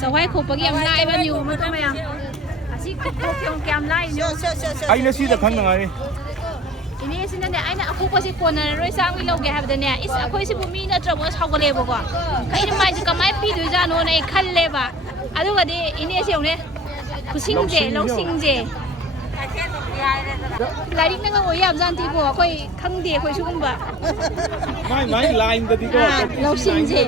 Sawai khopagi am lai ban yu ma to mayam asi khop yong kyam lai no ai na si da khang ngai ini sin ne aina aku ko si kona roi sang wi loge have the ne is akoi si bumi na tra mo sagole ba ko kai ni mai ji kamai pi du ja no nei khal le ba adu ga de ini si yong ne kusing je lousing je lai na nga oyam jan ti bo akoi khang de akoi su ba mai line da di ko lousing je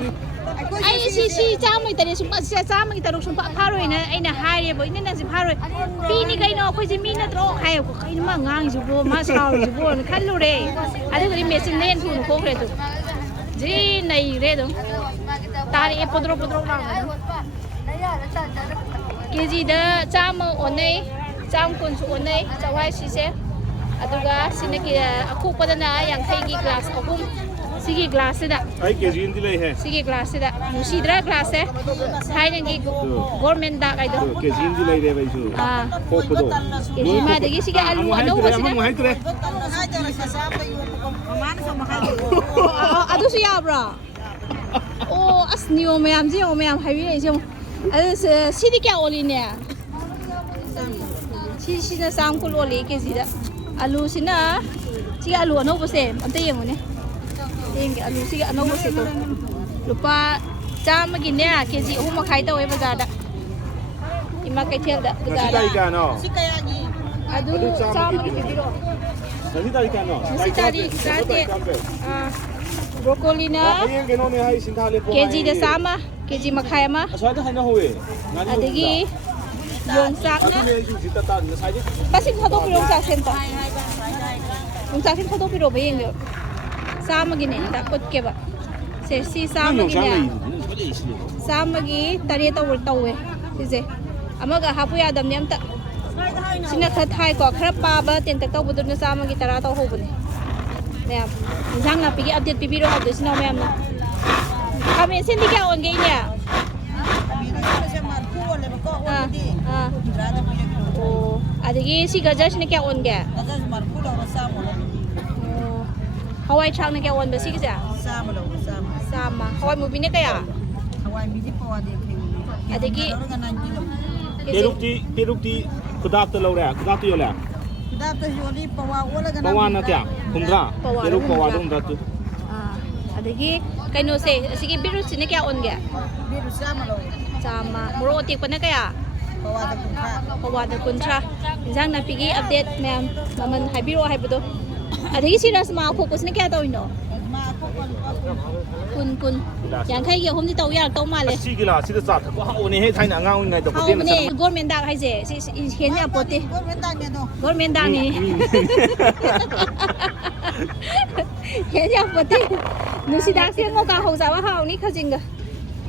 ai si chamai tare sum sa chamai taruk sum pharoi na aina haire bo ina na si pharoi pi ni kai no khoi ji mi na tro khai ko kai ma ngang ju bo ma sao ju bo khal lu re adu ri machine len thu ko kre tu ji nai re do tari e podro la kg da chama onai cham kun su onai chawai si se aduga sinaki akhu padana yang thai gi glass ahum sigi glass da ai kg indi lai hai sigi glass da musidra glass hai thai nang gi government da kai do kg indi lai re bai su ko do kg ma de gi sigi alu anu wasina hai tre adu su ya bra oh asniyo mayam ji o mayam hai wi nei jong adu sidi kya oli ne si na sam ko oli kg da alu sina si alu anu bose ante yengu ne Yang alu sih anu bos itu, lupa jam begini ya, kg umma khai tau bazar dah, ima kecil dah bazar dah. Si kaya ni. Aduh, jam begini biro. Nasi tadi kan no. Nasi tadi berarti, brokoli na. Kg dah sama, kg makai mah. Asal dah hanya howe. Adagi, yongsak na. Pasin kau tu yongsak senta. Yongsak senta kau tu biro bayang yo. Sama gini, tak pot ke ba? Si sama gini ya. Sama gini, tadi tahu tahu sih. Amaga hapu ya adam ni am tak. Sini terthai kau kerap apa? Tentak tahu betul ni sama gini tara tahu hobi. Mayam, jangan pergi update bibiro update sini mayam. Kami sini kya on gini ya? Oh, ada gini si gajah sini kya on gaya? Hawai chang na kaya wan ba sige siya? Sama. Hawai mo bini kaya? Hawai bini pa wadi kaya. Adagi. Peruk di kudak tu lau dah, kudak tu yo lah. Kudak tu yo ni pawa wala ganang. Pawa na tiang, kumdra. Peruk pawa dong dah tu. Adagi. Kaya no say, sige biru sini kaya on gaya? Biru sama lo. Sama. Muro otik pa na kaya? Pawa da kuntra. Pawa da kuntra. Isang napigi update ma'am. Naman hay biro hay ba to? Adagi si ras ma focus na kaya tawin no? Kun. Yang kaya yung hindi tahu ya tahu male. Sige lah, sige sah. Kau hau ni hei thai nak ngau ngai tu. Hau ni government dak hai je. Si hianya poti. Government dak ni. Hianya poti. Nusi dak siang ngau kah hau sawa hau ni kajing ga.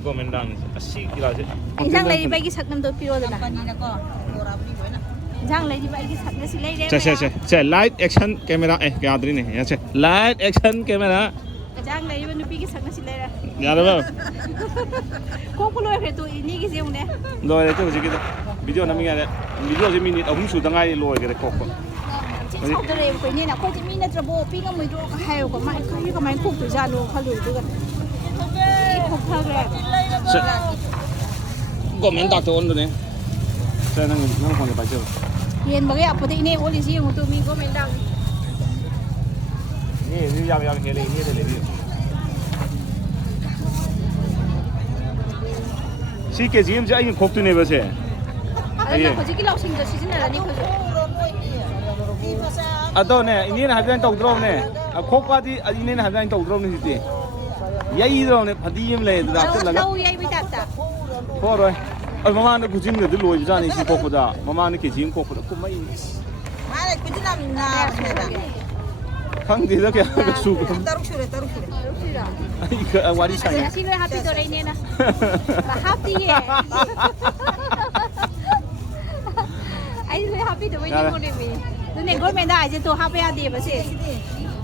Government dak ni. Sige lah. Isang lagi bagi sak nam tu piro dah. Jangan lagi bagi sak nasi lagi. Cek light action kamera kaya adri ni. Ya cek light action kamera. Jangan lagi bagi pergi sak nasi lagi. Ya dah. Kau keluar kereta ini kisah mana? Loh itu kita video nama ni video je minit ahum sudah ngai loh kita kok. Kau tu leh kau ni nak kau jadi minat terbo pinga mui tu hai kau mai kau mai kau tu jalan kau lu tu kan. Kau pergi. Government dak tu on tu ni. Saya nang kau ni baca. Yen bagi apa tu ini oli sih untuk mi government dak. Ni yang ni ni. Si ke jim je ai khok tu ne ba se. Ai kau jadi lousing tu sih ni lah ni kau. Ado ne ini na habian tau drone ne. Khok pa di ini na habian tau drone ni ti. Yai drone ne phadi yim le da tu la. Lau yai bi tak tak. Ko rồi. Ai mama ne ku jim ne du loi ja ni si khok da. Mama ne ke jim khok da ku mai. Ma le ku jim na na. Khang di da kya su. Taruk sure. Ai ka wari sai. Sino happy tu ini na. Happy ye. Ai happy tu ini mo ni mi. Tu ne government dah aje tu happy ada ba se.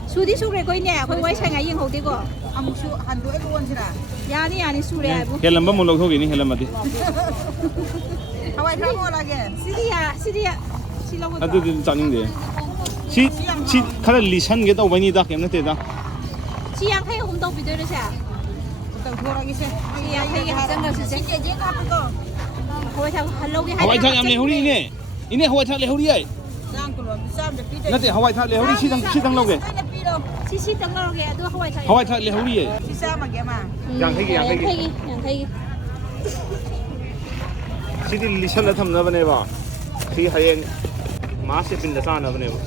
Sudi sure kau ini kau wai sai ngai yang hau di ko. Amu su handu ek won sira. Yani sure ai bu. Helam ba mo log thogi ni helam mati. Hawai thamo lagi. Sidia. Silo ko. Adu din chaning de. Si khara listen ge tau bani da kem na te da. Siang hay hum tau video na siya. Tau thora gi se. Siang hay hang jang na siya. Si je ka ko. hawai thang lâu cái Hawai thak yam lehuri ini hawai thak lehuri ai. Giang của nó sao để biết Nate hawai thak lehuri sidang lo ge. xí tầng lâu cái tôi Hawai thak lehuri ai. Chị sao mà kìa mà. Yang thai. Sidi lisal la tham na bane ba. Khi hayeng ma se bin da sa na bane ba.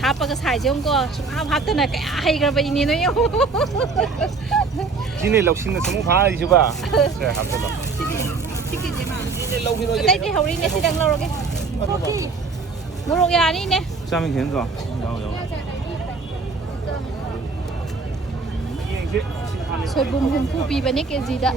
hapag sai jong ko hap ta na cái hay cái vậy ni nó yêu Sini loksin na samu pha ai chu ba. Se hap ta lo. đây thì hầu đi nè xí tầng lâu cái ok mua đồ nhà đi nè 下面田子有 soi bùm hum phu pi bane ke gì đó